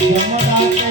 Yamada